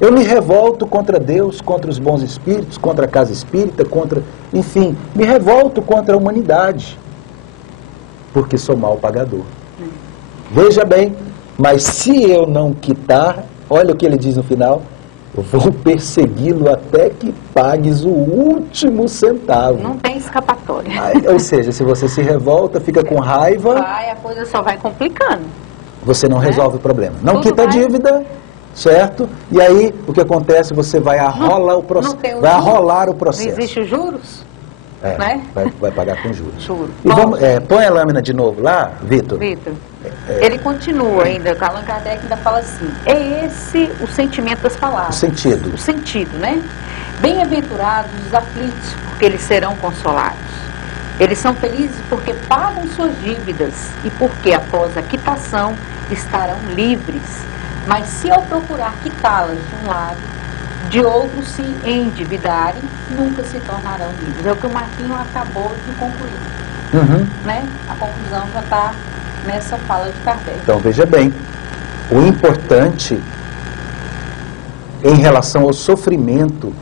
Eu me revolto contra Deus, contra os bons espíritos, contra a casa espírita, enfim, me revolto contra a humanidade, porque sou mal pagador. Veja bem, mas se eu não quitar, olha o que ele diz no final: Eu vou persegui-lo até que pagues o último centavo. Não tem escapatória. Ou seja, se você se revolta, fica com raiva... A coisa só vai complicando. Você não resolve o problema. Não Tudo quita a vai... dívida, certo? E aí, o que acontece? Você vai arrolar o processo. Vai arrolar o processo. Não existe os juros? Né? Vai pagar com juros. Juro. E vamos, põe a lâmina de novo lá, Vitor. Vitor, ele continua ainda, Allan Kardec ainda fala assim, é esse o sentimento das palavras. O sentido. O sentido, né? Bem-aventurados os aflitos, porque eles serão consolados. Eles são felizes porque pagam suas dívidas e porque após a quitação estarão livres. Mas se ao procurar quitá-las de um lado, de outro se endividarem, nunca se tornarão livres. É o que o Marquinho acabou de concluir. Né? A conclusão já está nessa fala de Kardec. Então, veja bem, o importante em relação ao sofrimento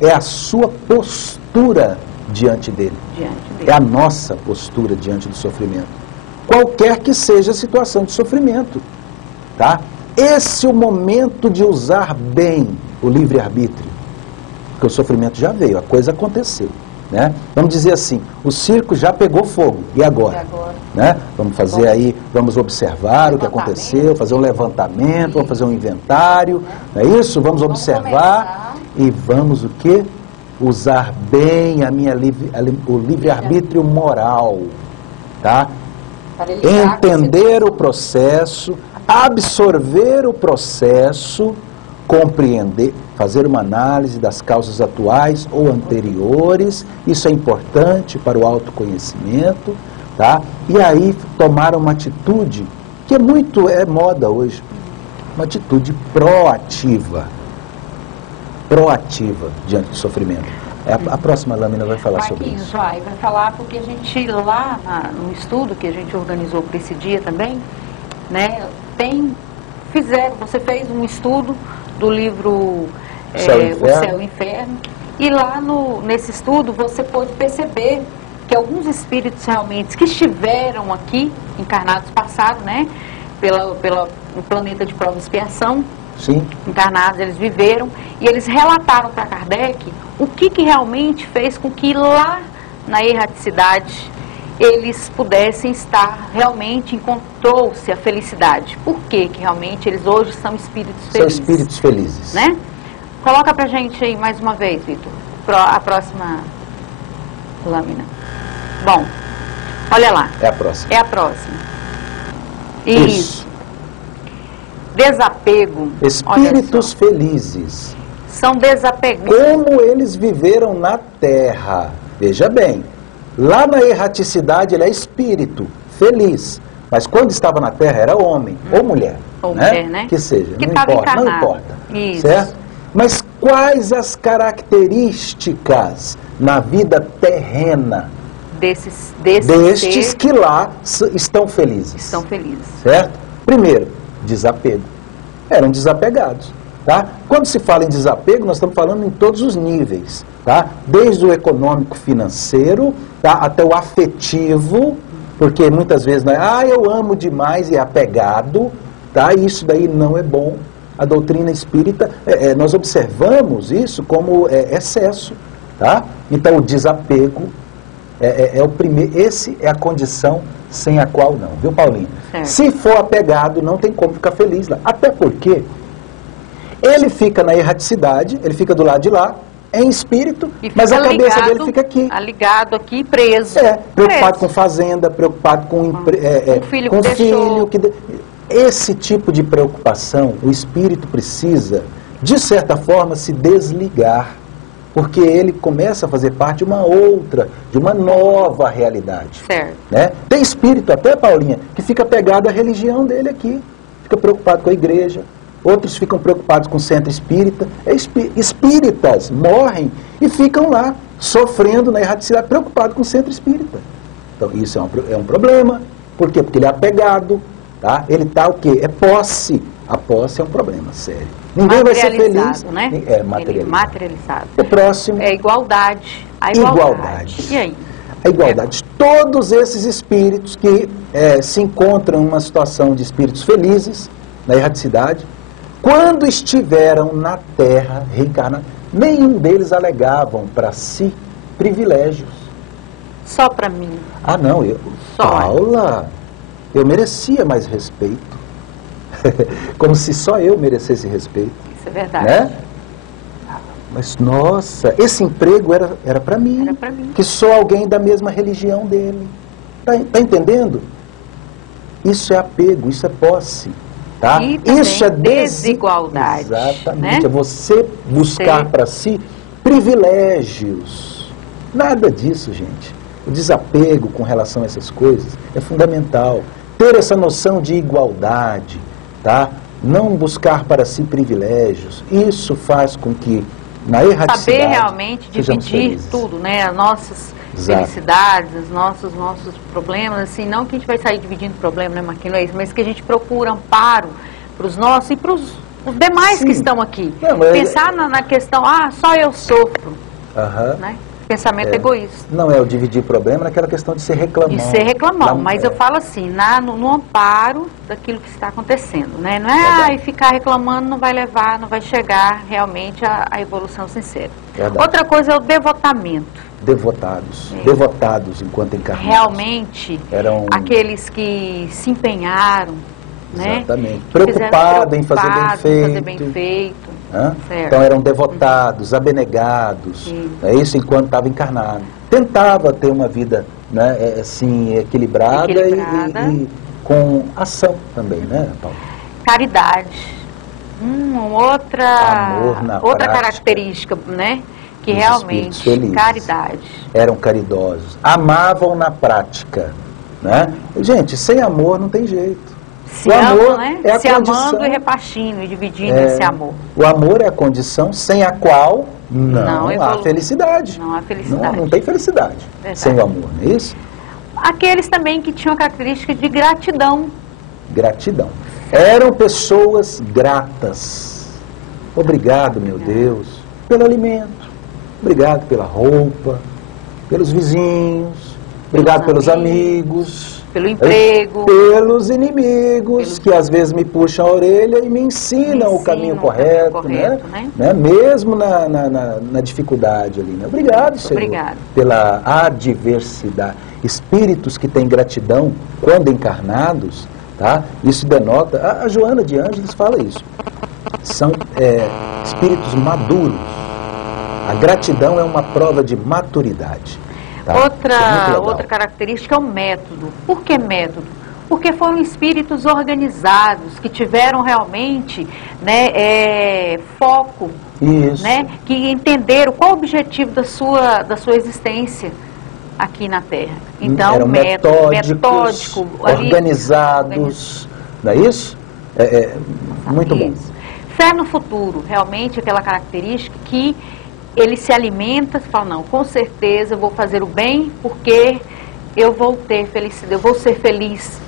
é a sua postura diante dele. É a nossa postura diante do sofrimento. Qualquer que seja a situação de sofrimento, tá? Esse é o momento de usar bem o livre-arbítrio, porque o sofrimento já veio, a coisa aconteceu, né? Vamos dizer assim, o circo já pegou fogo, e agora? Né? Vamos fazer aí, vamos observar o que aconteceu, fazer um levantamento, vamos fazer um inventário, não é isso? Vamos observar e vamos o quê? Usar bem o livre-arbítrio moral, tá? Entender o processo, absorver o processo, compreender, fazer uma análise das causas atuais ou anteriores, isso é importante para o autoconhecimento, tá? E aí tomar uma atitude, que é moda hoje, uma atitude proativa diante do sofrimento. A próxima lâmina vai falar sobre isso. Vai falar porque a gente lá no estudo que a gente organizou para esse dia também, né, você fez um estudo do livro O Céu e o Inferno, e lá nesse estudo você pôde perceber que alguns espíritos realmente que estiveram aqui, encarnados passados, né, no planeta de prova e expiação, sim, encarnados, eles viveram, e eles relataram para Kardec o que realmente fez com que lá na erraticidade eles pudessem estar, realmente encontrou-se a felicidade. Por que realmente eles hoje são espíritos felizes? São espíritos felizes. Né? Coloca pra gente aí mais uma vez, Vitor, a próxima lâmina. Bom, olha lá. É a próxima. É a próxima. Isso. Desapego. Espíritos felizes. São desapegados. Como eles viveram na Terra. Veja bem, lá na erraticidade ele é espírito, feliz. Mas quando estava na Terra era homem ou mulher. Ou mulher, né? Que seja, que não importa. Isso. Certo? Mas quais as características na vida terrena destes que lá estão felizes? Estão felizes. Certo? Primeiro, desapego. Eram desapegados. Tá? Quando se fala em desapego, nós estamos falando em todos os níveis. Tá? Desde o econômico-financeiro, tá? Até o afetivo, porque muitas vezes eu amo demais e é apegado, tá? E isso daí não é bom. A doutrina espírita, nós observamos isso como excesso. Tá? Então o desapego é o primeiro, esse é a condição sem a qual não, viu, Paulinho? Se for apegado, não tem como ficar feliz lá. Até porque ele fica na erraticidade, ele fica do lado de lá, em espírito, mas a cabeça dele fica aqui. Ligado aqui, preso. Preocupado com fazenda, preocupado com filho com que filho. Esse tipo de preocupação, o espírito precisa, de certa forma, se desligar. Porque ele começa a fazer parte de uma nova realidade. Certo. Né? Tem espírito até, Paulinha, que fica pegado à religião dele aqui. Fica preocupado com a igreja. Outros ficam preocupados com o centro espírita. Espíritas morrem e ficam lá, sofrendo na erraticidade, preocupados com o centro espírita. Então, isso é um problema. Por quê? Porque ele é apegado. Tá? Ele está o quê? É posse. A posse é um problema sério. Ninguém vai ser feliz. Né? Materializado. O próximo. É igualdade. A igualdade. E aí? A igualdade. Todos esses espíritos que se encontram em uma situação de espíritos felizes, na erraticidade, quando estiveram na terra reencarnados, nenhum deles alegavam para si privilégios. Só para mim. Ah, não, Só. Paula, eu merecia mais respeito. Como se só eu merecesse respeito. Isso é verdade. Né? Mas, nossa, esse emprego era para mim. Era para mim. Que sou alguém da mesma religião dele. Tá entendendo? Isso é apego, isso é posse. Tá? E também isso é desigualdade. Exatamente. Né? É você buscar para si privilégios. Nada disso, gente. O desapego com relação a essas coisas é fundamental. Ter essa noção de igualdade, tá? Não buscar para si privilégios. Isso faz com que, na erraticidade, saber realmente sejamos dividir felizes. tudo, né? As nossas Exato. felicidades, os nossos problemas, assim, não que a gente vai sair dividindo problema, né, Marquinhos, não é isso, mas que a gente procura amparo para os nossos e para os demais. Sim. Que estão aqui. Não, mas... Pensar na questão, só eu sofro, né? Pensamento egoísta. Não é o dividir problema naquela questão de ser reclamão. De ser reclamão, mas eu falo assim, no amparo daquilo que está acontecendo, né? Não é ficar reclamando não vai levar, não vai chegar realmente à evolução sincera. Verdade. Outra coisa é o devotamento. Devotados, devotados enquanto encarnados. Realmente, eram aqueles que se empenharam, né? Exatamente. Preocupado em fazer fazer bem feito. Então eram devotados, abnegados, é isso, enquanto estava encarnado. Tentava ter uma vida, né, assim, equilibrada. E com ação também, né, Paulo? Caridade. Outra característica, né? Que realmente, caridade. Eram caridosos, amavam na prática, né? Gente, sem amor não tem jeito. Se amor, né? É a se condição, amando e repartindo e dividindo esse amor. O amor é a condição sem a qual não há felicidade. Não há felicidade. Não tem felicidade sem o amor, não é isso? Aqueles também que tinham a característica de gratidão. Gratidão. Eram pessoas gratas. Obrigado, meu Deus, pelo alimento. Obrigado pela roupa, pelos vizinhos. Obrigado pelos amigos. Pelo emprego. Pelos inimigos, que às vezes me puxam a orelha e me ensinam o caminho correto, né? Mesmo na dificuldade ali. Né? Obrigado, Senhor, pela adversidade. Espíritos que têm gratidão quando encarnados, tá? Isso denota, a Joana de Ângeles fala isso, são espíritos maduros. A gratidão é uma prova de maturidade. Tá? Outra característica é o método. Por que método? Porque foram espíritos organizados, que tiveram realmente, né, foco, né, que entenderam qual o objetivo da sua existência aqui na Terra. Então, eram metódicos, organizados, não é isso? Muito bom. Fé no futuro, realmente aquela característica que ele se alimenta, fala, não, com certeza eu vou fazer o bem porque eu vou ter felicidade, eu vou ser feliz,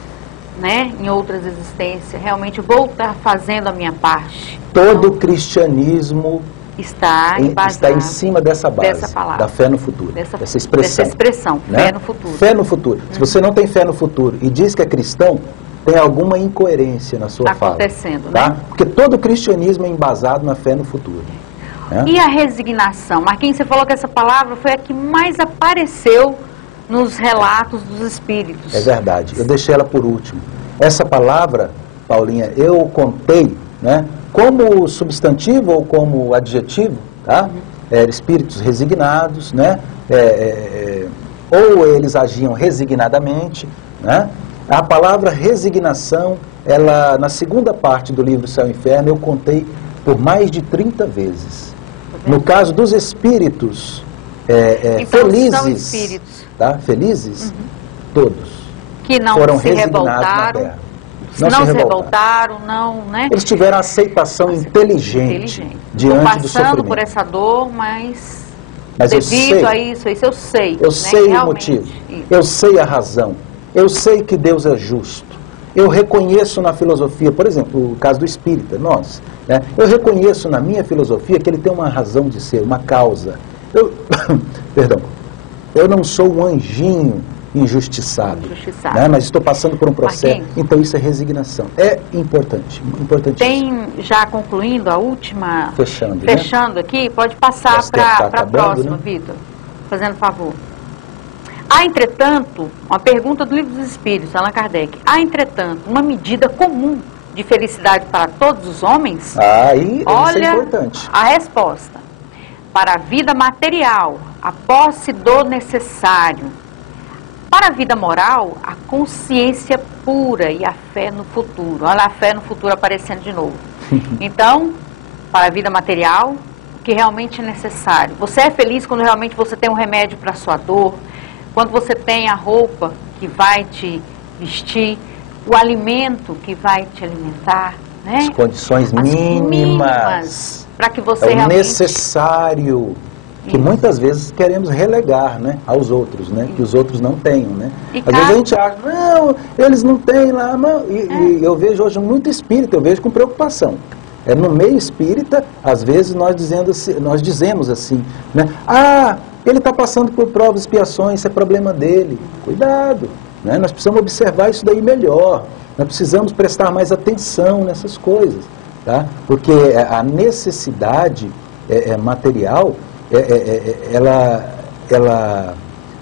né, em outras existências, realmente vou estar fazendo a minha parte. Todo o cristianismo está em cima dessa base, da fé no futuro, dessa expressão, né? Fé no futuro. Fé no futuro. Se você não tem fé no futuro e diz que é cristão, tem alguma incoerência na sua fala. Está acontecendo, tá? né? Porque todo o cristianismo é embasado na fé no futuro. E a resignação? Marquinhos, você falou que essa palavra foi a que mais apareceu nos relatos dos espíritos. É verdade, eu deixei ela por último. Essa palavra, Paulinha, eu contei, né, como substantivo ou como adjetivo, tá? Espíritos resignados, né? Ou eles agiam resignadamente, né? A palavra resignação, ela, na segunda parte do livro Céu e Inferno, eu contei por mais de 30 vezes. No caso dos espíritos então, felizes, são espíritos. Tá? Felizes, todos que não foram se revoltaram, não se revoltaram, né? Eles tiveram aceitação inteligente diante do sofrimento. Passando por essa dor, mas devido a isso eu sei. Eu sei o motivo, eu sei a razão, eu sei que Deus é justo. Eu reconheço na filosofia, por exemplo, o caso do espírita, nós, né? Eu reconheço na minha filosofia que ele tem uma razão de ser, uma causa. Perdão, eu não sou um anjinho injustiçado, Injustiçado. né? Mas estou passando por um processo. Marquinhos. Então isso é resignação. É importante, importantíssimo. Tem, já concluindo a última... Fechando, né? Fechando aqui, pode passar Nosso tempo tá para a acabando, próxima, né? Vitor, fazendo favor. Há, entretanto, uma pergunta do Livro dos Espíritos, Allan Kardec. Há, entretanto, uma medida comum de felicidade para todos os homens? Aí, isso Olha é importante. a resposta. Para a vida material, a posse do necessário. Para a vida moral, a consciência pura e a fé no futuro. Olha a fé no futuro aparecendo de novo. Então, para a vida material, o que realmente é necessário. Você é feliz quando realmente você tem um remédio para a sua dor, quando você tem a roupa que vai te vestir, o alimento que vai te alimentar, né? As condições mínimas para que você é o realmente... necessário que Isso. muitas vezes queremos relegar, né, aos outros, né, que os outros não tenham, né. E Às vezes a gente acha, não, eles não têm lá, não. E eu vejo hoje muito espírita, eu vejo com preocupação. No meio espírita, às vezes nós dizemos assim, né, ele está passando por provas e expiações, isso é problema dele. Cuidado, né, nós precisamos observar isso daí melhor, nós precisamos prestar mais atenção nessas coisas, tá? Porque a necessidade material,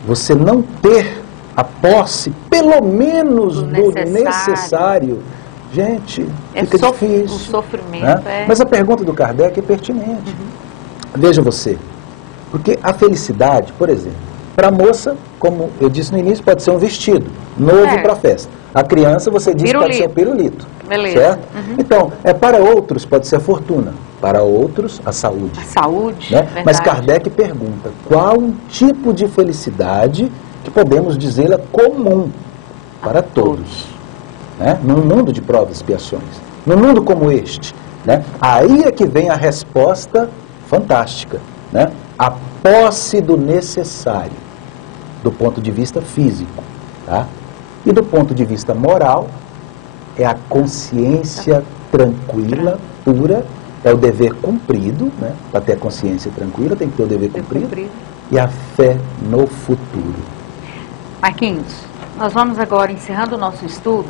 você não ter a posse, pelo menos do necessário, gente, fica difícil. O sofrimento, né? Mas a pergunta do Kardec é pertinente. Veja você, porque a felicidade, por exemplo, para a moça, como eu disse no início, pode ser um vestido novo para a festa. A criança, você disse que pode ser um pirulito. Beleza. Certo? Então, para outros pode ser a fortuna, para outros a saúde. A saúde, né? verdade. Mas Kardec pergunta, qual o tipo de felicidade que podemos dizê-la comum para todos? Né? Num mundo de provas e expiações, num mundo como este, né? Aí é que vem a resposta fantástica, né? A posse do necessário, do ponto de vista físico, tá? E do ponto de vista moral, é a consciência tranquila, pura, é o dever cumprido, né? Para ter a consciência tranquila tem que ter o dever cumprido, e a fé no futuro. Marquinhos, nós vamos agora, encerrando o nosso estudo,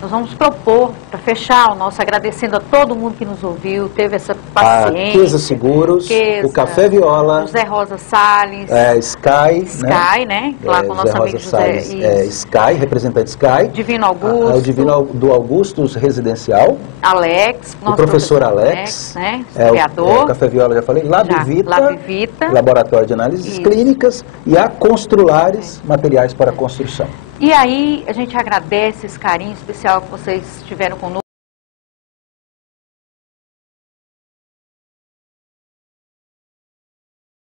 nós vamos propor, para fechar o nosso, agradecendo a todo mundo que nos ouviu, teve essa paciência. A Queza Seguros, o Café Viola, José Rosa Salles, Sky, né? Lá com o nosso amigo José. Sky, representante Sky. Divino Augusto. O Divino do Augusto Residencial. Alex. O professor Alex. Né? Historiador. O Café Viola, já falei. Labvita. Laboratório de Análises Clínicas. E a Construlares, materiais para construção. E aí, a gente agradece esse carinho especial que vocês tiveram conosco.